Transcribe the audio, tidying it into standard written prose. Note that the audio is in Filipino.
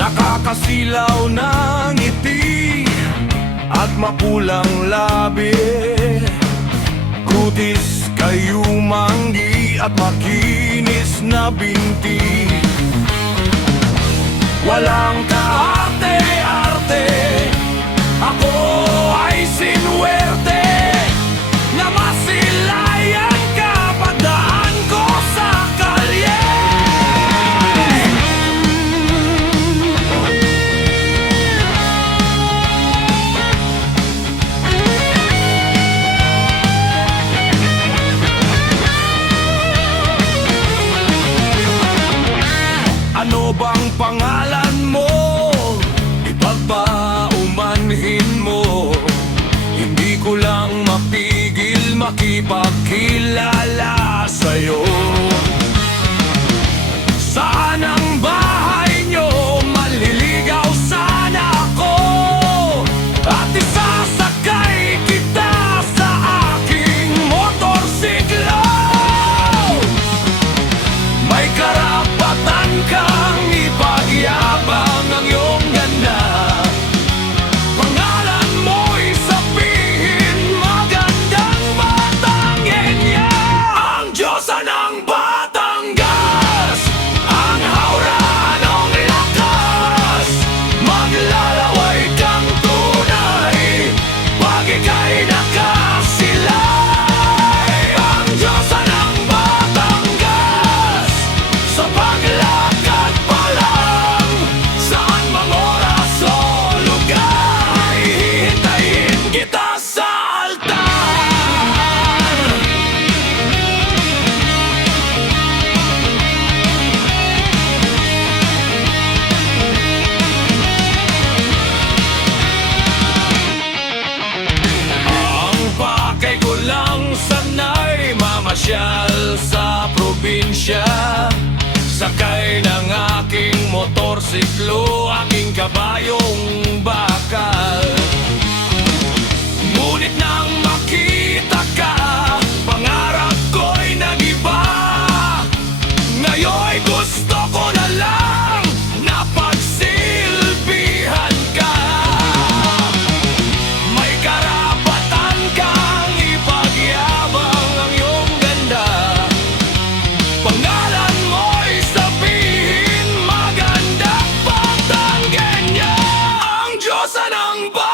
Nakakasilaw ng ngiti at mapulang labi, kutis, kayumanggi at makinis na binti. Walang kaarte-arte, ako ay sinuwerte na masilayan ka pagdaan ko sa kalye. Ano bang pangalan mo? Ipagpaumanhin mo. Hindi ko lang mapigil makipagkilala sa'yo. Saan ang bahay nyo? Maliligaw sana ako at isasakay kita sa aking motorsiklo. May karapatan kang ipagyabang ang iyong ganda. Pangalan mo'y sabihin, magandang Batangueña. Ang Diyosa ng Batangas, ang haura ng lakas. Maglalaway kang tunay pag ika'y nakasilay. Ang Diyosa ng Batangas, sa paglakad pa lang, saan mang oras o lugar, hihintayin kita sa altar. Ang pakay ko lang sanay mamasyal sa probinsya, sakay ng aking motorsiklo, aking kabayong bakal. Ngunit nang makita ka, pangarap ko'y nag-iba. Ngayon'y gusto ko na lang na pagsilbihan ka. May karapatan kang ipagyabang ang iyong ganda. Pangalan mo'y sabihin, magandang Batangueña. Ang Diyosa ng Batangas,